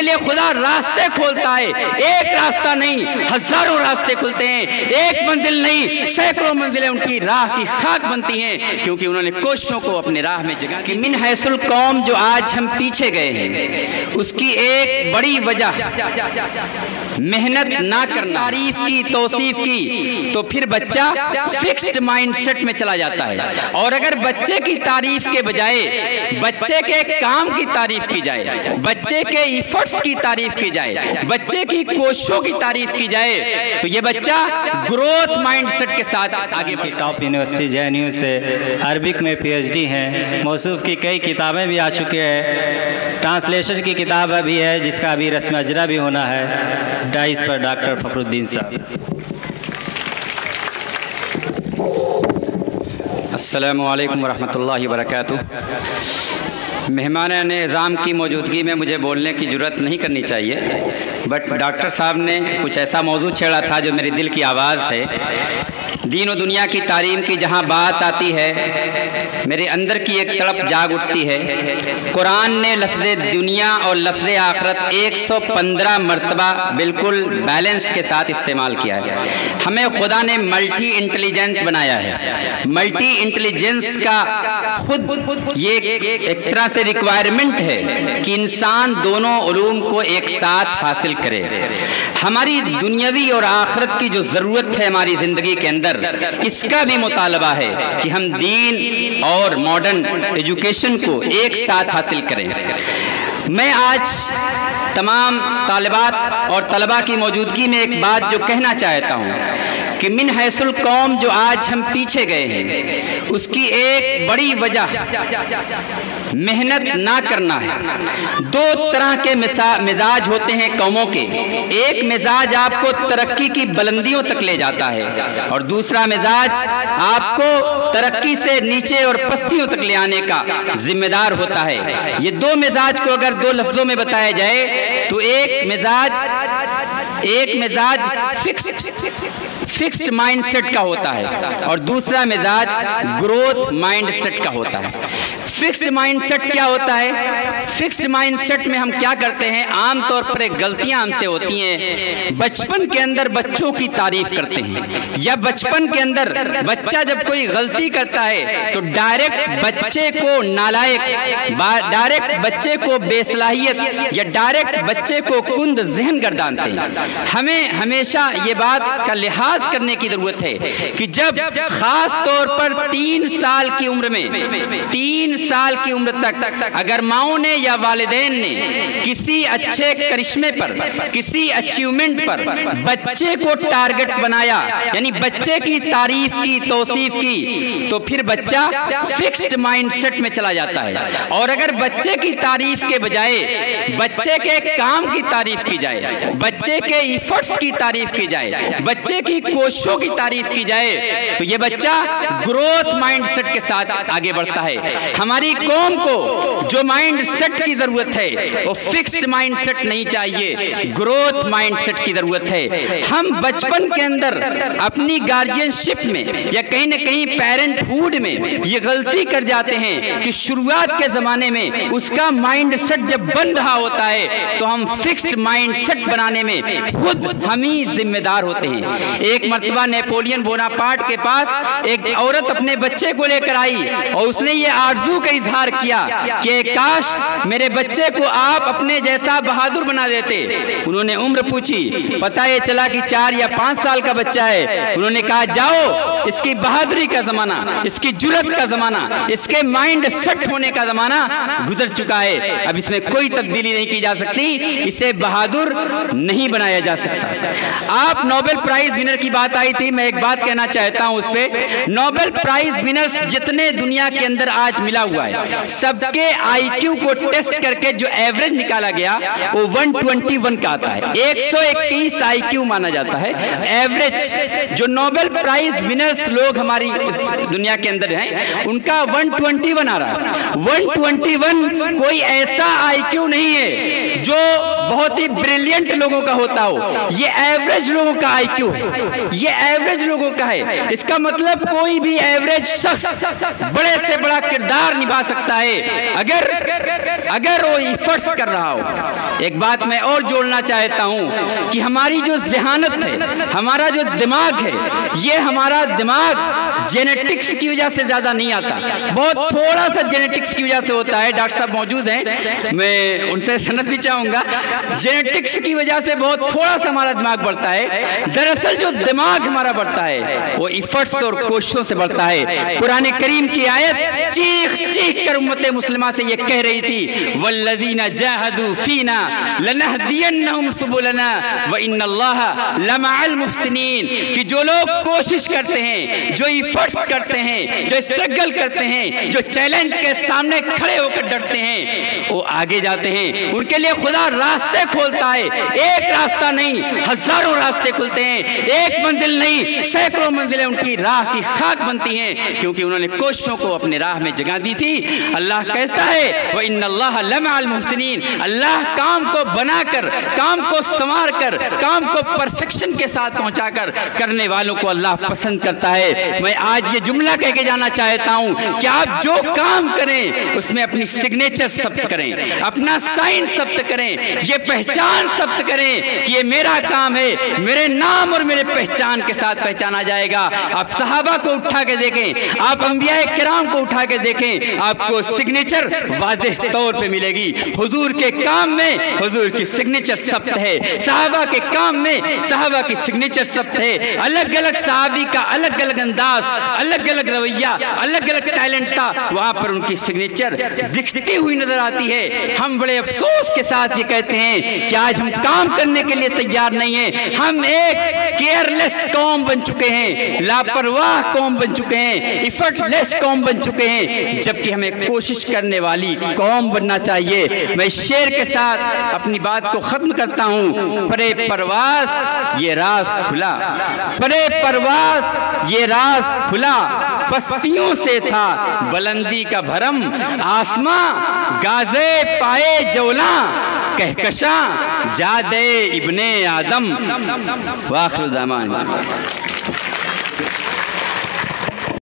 इनके लिए खुदा रास्ते खोलता है। एक रास्ता नहीं, हजारों रास्ते खुलते हैं। एक मंजिल नहीं, सैकड़ों मंजिलें उनकी राह की खाक बनती हैं, क्योंकि उन्होंने कोशिशों को अपने राह में जगह कि मिन हैसुल कौम जो आज हम पीछे गए हैं, उसकी एक बड़ी वजह मेहनत ना करना। तारीफ की, तौसीफ की, तो फिर बच्चा फिक्स्ड माइंडसेट में चला जाता है। और अगर बच्चे की तारीफ के बजाय बच्चे के काम की तारीफ की जाए, बच्चे के इफर्ट्स की तारीफ की जाए, बच्चे की कोशिशों की तारीफ की जाए, तो ये बच्चा ग्रोथ माइंडसेट के साथ आगे बढ़े। टॉप यूनिवर्सिटी JNU से अरबिक में PhD हैं। मौसूफ की कई किताबें भी आ चुके हैं, ट्रांसलेशन की किताब अभी है जिसका अभी रस्म अजरा भी होना है डाइस पर डॉक्टर फखरुद्दीन साहब। अस्सलामु अलैकुम वरहमतुल्लाहि वबरकातुह। मेहमान निज़ाम की मौजूदगी में मुझे बोलने की ज़रूरत नहीं करनी चाहिए, बट डॉक्टर साहब ने कुछ ऐसा मौजू छेड़ा था जो मेरे दिल की आवाज़ है। दीन और दुनिया की तालीम की जहाँ बात आती है, मेरे अंदर की एक तड़प जाग उठती है। कुरान ने लफ्ज़ दुनिया और लफ्ज़ आखरत 115 मरतबा बिल्कुल बैलेंस के साथ इस्तेमाल किया है। हमें खुदा ने मल्टी इंटेलिजेंट बनाया है। मल्टी इंटेलिजेंस का खुद ये एक तरह से रिक्वायरमेंट है कि इंसान दोनों उलूम को एक साथ हासिल करे। हमारी दुनियावी और आखिरत की जो ज़रूरत है हमारी ज़िंदगी के अंदर, इसका भी मुतालबा है कि हम दीन और मॉडर्न एजुकेशन को एक साथ हासिल करें। मैं आज तमाम तालिबात और तलबा की मौजूदगी में एक बात जो कहना चाहता हूँ कि मिन हैसुल कौम जो आज हम पीछे गए हैं, उसकी एक बड़ी वजह मेहनत ना करना है। दो तरह के मिजाज होते हैं कौमों के। एक मिजाज आपको तरक्की की बुलंदियों तक ले जाता है और दूसरा मिजाज आपको तरक्की से नीचे और पस्तियों तक ले आने का जिम्मेदार होता है। ये दो मिजाज को अगर दो लफ्जों में बताया जाए तो एक मिजाज फिक्स्ड माइंडसेट का होता है और दूसरा मिजाज ग्रोथ माइंडसेट का होता है। फिक्स्ड माइंडसेट क्या होता है? फिक्स्ड माइंडसेट में हम क्या करते हैं, आमतौर पर एक गलतियां हमसे होती हैं। बचपन के अंदर बच्चों की तारीफ करते हैं, या बचपन के अंदर बच्चा जब कोई गलती करता है तो डायरेक्ट बच्चे को नालायक, डायरेक्ट बच्चे को बेसलाहियत या डायरेक्ट बच्चे को कुंद जहन गर्दानते हैं। हमें हमेशा ये बात का लिहाज करने की जरूरत है कि जब खास तौर पर 3 साल की उम्र में, 3 साल की उम्र तक अगर माओ ने या वालिदैन ने किसी अच्छे करिश्मे पर, किसी अचीवमेंट पर बच्चे को टारगेट बनाया, यानी बच्चे की तारीफ की, तौसीफ की, तो फिर बच्चा फिक्स्ड माइंडसेट में चला जाता है। और अगर बच्चे की तारीफ के बजाय बच्चे के काम की तारीफ की जाए, बच्चे के इफर्ट्स की तारीफ की जाए, बच्चे की कोशिशों की तारीफ की जाए, तो ये बच्चा ग्रोथ माइंडसेट के साथ आगे बढ़ता है। हमारी कौम को जो माइंडसेट की जरूरत है वो फिक्स्ड माइंडसेट नहीं चाहिए, ग्रोथ माइंडसेट की जरूरत है। हम बचपन के अंदर अपनी गार्जियनशिप में या कहीं ना कहीं पेरेंटहुड में ये गलती कर जाते हैं कि शुरुआत के जमाने में उसका माइंडसेट जब बन रहा होता है तो हम फिक्स्ड माइंडसेट बनाने में खुद हम ही जिम्मेदार होते हैं। एक मर्तबा नेपोलियन बोनापार्ट के पास एक औरत अपने बच्चे को लेकर आई और उसने ये आरज़ू का इजहार किया कि काश मेरे बच्चे को आप अपने जैसा बहादुर बना देते। उन्होंने उम्र पूछी, पता ये चला कि 4 या 5 साल का बच्चा है। उन्होंने कहा जाओ, इसकी बहादुरी का जमाना, इसकी जुर्रत का जमाना, इसके माइंड सेट होने का जमाना गुजर चुका है। अब इसमें कोई तब्दीली नहीं की जा सकती, इसे बहादुर नहीं बनाया जा सकता। आप नोबेल प्राइज विनर की बात आई थी, मैं एक बात कहना चाहता हूं उस पे। नोबेल प्राइज विनर्स जितने दुनिया के अंदर आज मिला हुआ है, सबके IQ को टेस्ट करके जो एवरेज निकाला गया वो 121 का आता है। 121 IQ माना जाता है एवरेज। जो नोबेल प्राइज विनर्स लोग हमारी दुनिया के अंदर हैं, उनका 121 आ रहा है। 121 कोई ऐसा IQ नहीं है जो बहुत ही ब्रिलियंट लोगों का होता हो, ये एवरेज लोगों का IQ है, ये एवरेज लोगों का है। इसका मतलब कोई भी एवरेज शख्स बड़े से बड़ा किरदार निभा सकता है अगर अगर वो इफर्ट्स कर रहा हो। एक बात मैं और जोड़ना चाहता हूं कि हमारी जो ज़हानत है, हमारा जो दिमाग है, ये हमारा दिमाग जेनेटिक्स की वजह से ज़्यादा नहीं आता, बहुत थोड़ा सा जेनेटिक्स की वजह से होता है। डॉक्टर साहब मौजूद हैं, मैं उनसे सनद भी चाहूँगा। जेनेटिक्स की वजह से बहुत थोड़ा सा हमारा दिमाग बढ़ता है। दरअसल जो दिमाग हमारा बढ़ता है वो इफर्ट्स और कोशिशों से बढ़ता है। कुरान करीम की आयत चीख चीख कर उम्मत मुस्लिमा से ये कह रही थी, वल्लज़ीना जाहदू फीना लनहदियन्नहुम सुबुलना व इन्नल्लाहा लमअल मुहसिनीन, कि जो लोग कोशिश करते हैं, जो इफर्ट्स करते हैं, जो स्ट्रगल करते हैं, जो चैलेंज के सामने खड़े होकर डरते हैं, वो आगे जाते हैं। उनके लिए खुदा रास्ते खोलता है। एक रास्ता नहीं, हजारों रास्ते खुलते हैं। एक मंजिल नहीं, सैकड़ों मंजिलें उनकी राह की खाक बनती हैं, क्योंकि उन्होंने कोशिशों को अपने राह में जगा दी थी। अल्लाह कहता है व इन्नल्लाह लमअल मुहसिनीन, अल्लाह काम को बनाकर, काम को संवार कर, काम को परफेक्शन के साथ पहुंचाकर करने वालों को अल्लाह पसंद करता है। मैं आज ये जुमला कह के जाना चाहता हूं कि आप जो काम करें उसमें अपनी सिग्नेचर सब्त करें, अपना साइन सब्त करें, ये पहचान सब्त करें कि ये मेरा काम है, मेरे नाम और मेरे पहचान के साथ पहचाना जाएगा। आप सहाबा को उठा के देखें, आप अंबिया किराम को उठा के देखें, आपको सिग्नेचर वाज़ेह तौर पे मिलेगी। हुजूर के काम में हुजूर की सिग्नेचर सब्त है, सहाबा के काम में सहाबा की सिग्नेचर सब्त है। अलग अलग सहाबी का अलग अलग अंदाज, अलग अलग रवैया, अलग अलग टैलेंट था, वहां पर उनकी सिग्नेचर दिखती हुई नजर आती है। हम बड़े अफसोस के साथ ये कहते हैं कि आज हम काम करने के लिए तैयार नहीं है। हम एक केयरलेस कौम बन चुके हैं, लापरवाह कौम बन चुके हैं, इफर्टलेस कौम बन चुके हैं, जबकि हमें कोशिश करने वाली कौम बनना चाहिए। मैं शेर के साथ अपनी बात को खत्म करता हूं। परे परवास ये राज खुला, परे परवास ये राज खुला, पस्तियों से था बुलंदी का भरम, आसमां गाजे पाए जौला, कहकशा जादे इब्ने आदम। वाखिर ज़मान।